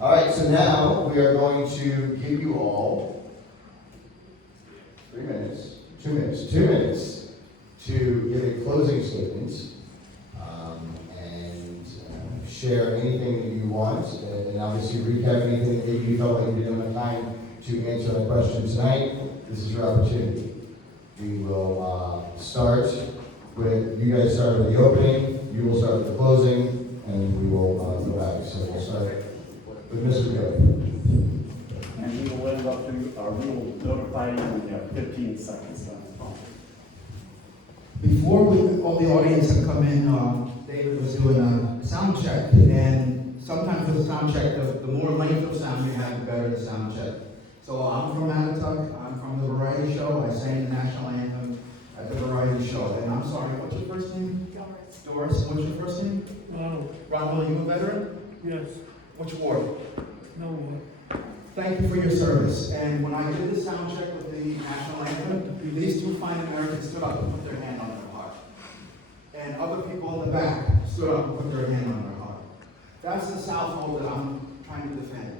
All right, so now we are going to give you all 2 minutes to give a closing statement and share anything that you want, and obviously recap anything that you felt like you didn't have time to answer that question tonight. This is your opportunity. We will start with, you guys start with the opening, you will start with the closing, and we will go back. So we'll start with Mr. Gilly. And we will end up to, we will notify you when you have 15 seconds left. Before all the audience had come in, David was doing a sound check, and sometimes with a sound check, the more length of sound you have, the better the sound check. So I'm from Mattituck, I'm from the variety show, I sang the national anthem at the variety show. And I'm sorry, what's your first name? Doris. Doris, what's your first name? Ronald. Ronald, are you a veteran? Yes. Which ward? No one. Thank you for your service. And when I did the sound check with the national anthem, these two fine Americans stood up and put their hand on their heart. And other people in the back stood up and put their hand on their heart. That's the Southold that I'm trying to defend.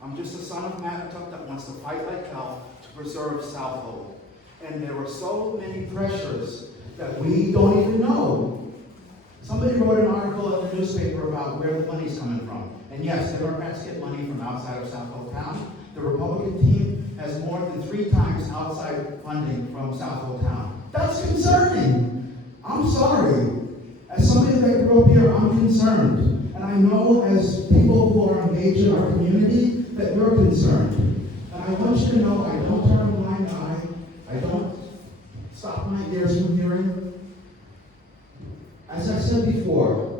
I'm just a son of Mattituck that wants to fight like hell to preserve Southold. And there are so many pressures that we don't even know. Somebody wrote an article in the newspaper about where the money's coming from. And yes, Democrats get money from outside of Southold town. The Republican team has more than 3 times outside funding from Southold town. That's concerning. I'm sorry. As somebody that grew up here, I'm concerned. And I know as people who are engaged in our community that you're concerned. And I want you to know I don't turn a blind eye. I don't stop my ears from hearing. As I said before,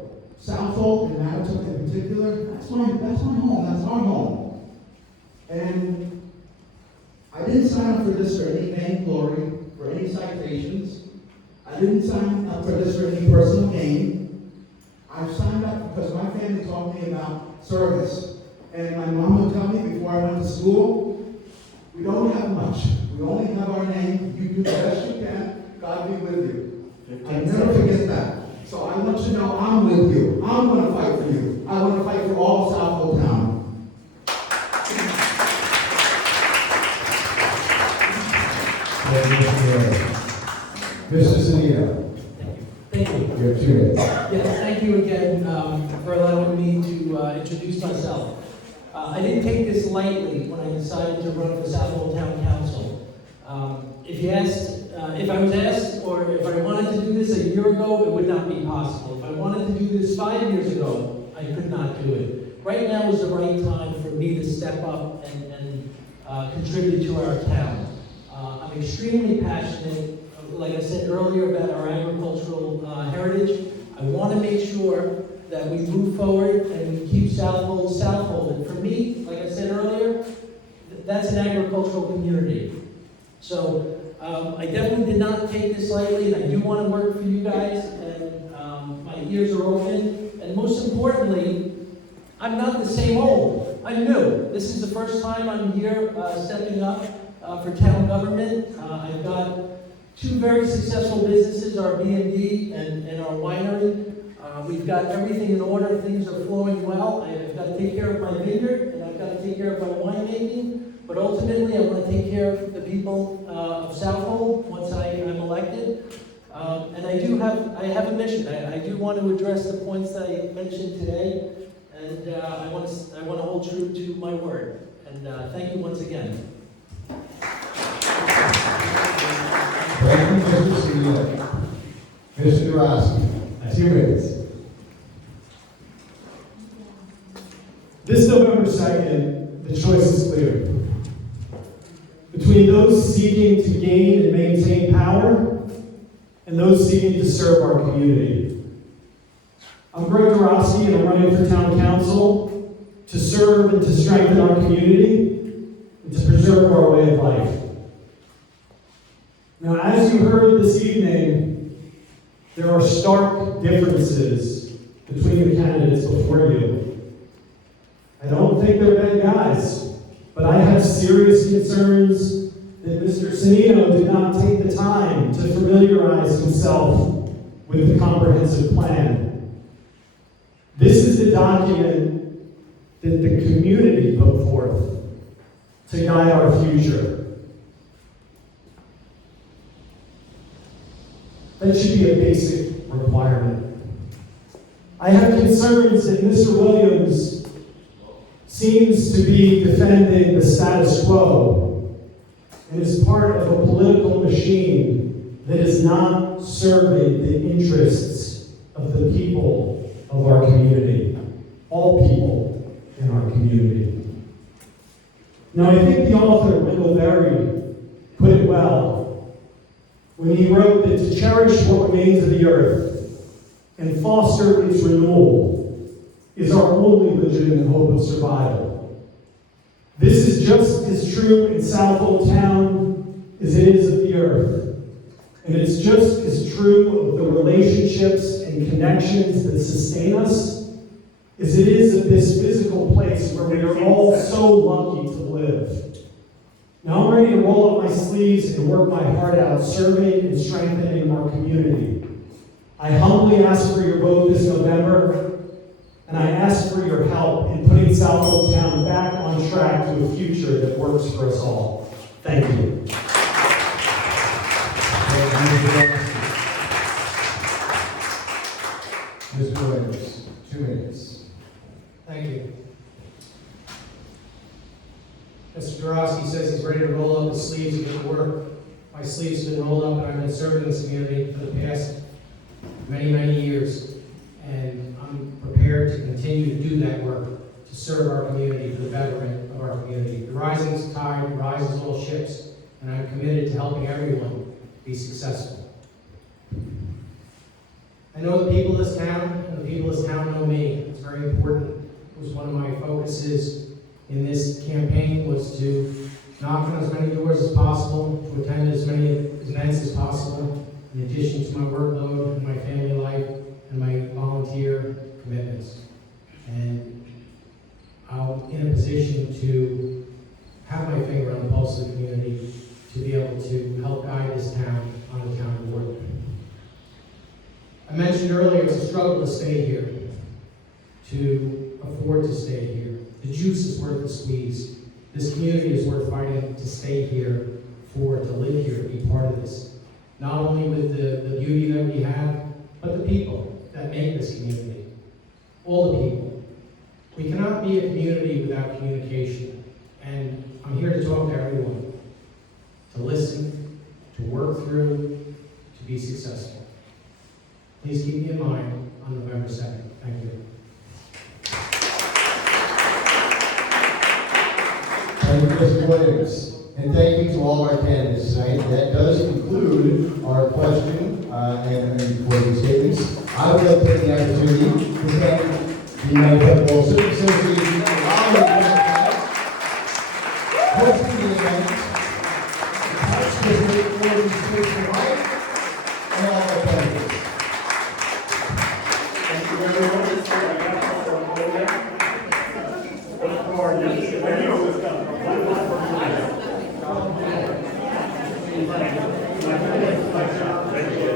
Southold and Mattituck in particular, that's my home, that's our home. And I didn't sign up for this for any vainglory, for any citations. I didn't sign up for this for any personal gain. I signed up because my family taught me about service. And my mom would tell me before I went to school, we don't have much. We only have our name. You do the best you can. God be with you. I never forget that. So I want you to know I'm with you. I'm going to fight for you. I want to fight for all of Southold town. Mr. Sanito. Thank you. You have 2 minutes. Yes, thank you again for allowing me to introduce myself. I didn't take this lightly when I decided to run for Southold Town Council. If you asked, if I was asked, or if I wanted to do this a year ago, it would not be possible. If I wanted to do this 5 years ago, I could not do it. Right now is the right time for me to step up and contribute to our town. I'm extremely passionate, like I said earlier, about our agricultural heritage. I want to make sure that we move forward and we keep Southold Southold. And for me, like I said earlier, that's an agricultural community. So I definitely did not take this lightly, and I do want to work for you guys, and my ears are open. And most importantly, I'm not the same old. I'm new. This is the first time I'm here stepping up for town government. I've got 2 very successful businesses, our B&D and our winery. We've got everything in order. Things are flowing well. I've got to take care of my vineyard, and I've got to take care of my winemaking. But ultimately, I want to take care of the people of Southold once I am elected. And I have a mission. I do want to address the points that I mentioned today, and I want to hold true to my word. And thank you once again. Thank you, Mr. Sanito. Mr. Durowski, 2 minutes. This November 2nd, the choice is clear. Between those seeking to gain and maintain power and those seeking to serve our community. I'm Greg Dorowski, and I'm running for town council to serve and to strengthen our community and to preserve our way of life. Now, as you heard this evening, there are stark differences between the candidates before you. I don't think they're bad guys, but I have serious concerns that Mr. Sanito did not take the time to familiarize himself with the comprehensive plan. This is the document that the community put forth to guide our future. That should be a basic requirement. I have concerns that Mr. Williams seems to be defending the status quo and is part of a political machine that is not serving the interests of the people of our community, all people in our community. Now, I think the author, Wendell Berry, put it well when he wrote that to cherish what remains of the earth and foster its renewal is our only legitimate hope of survival. This is just as true in Southold town as it is of the earth. And it's just as true of the relationships and connections that sustain us as it is of this physical place where we are all so lucky to live. Now I'm ready to roll up my sleeves and work my heart out, serving and strengthening our community. I humbly ask for your vote this November, and I ask for your help in putting Southold Town back on track to a future that works for us all. Thank you. Mr. Williams, 2 minutes. Thank you. Mr. Dorowski says he's ready to roll up his sleeves and get to work. My sleeves have been rolled up, and I've been serving this community for the past many, many years. And I'm prepared to continue to do that work, to serve our community, for the betterment of our community. The rising tide rises all ships, and I'm committed to helping everyone be successful. I know the people of this town, and the people of this town know me. It's very important. It was one of my focuses in this campaign, was to knock on as many doors as possible, to attend as many events as possible, in addition to my workload and my family life and my volunteer commitments. And I'm in a position to have my finger on the pulse of the community, to be able to help guide this town on the town board. I mentioned earlier it's a struggle to stay here, to afford to stay here. The juice is worth the squeeze. This community is worth fighting to stay here for, to live here, to be part of this. Not only with the beauty that we have, but the people that make this community. All the people. We cannot be a community without communication. And I'm here to talk to everyone, to listen, to work through, to be successful. Please keep me in mind on November 2nd. Thank you. Thank you, Mr. Williams. And thank you to all our candidates tonight. That does conclude our question and closing statements. I would like to take the opportunity to thank the Mattituck-Laurel Civic Association for allowing us hosting the event, the Parks District for the Space for Life, and all our candidates. Thank you, everyone. Thank you.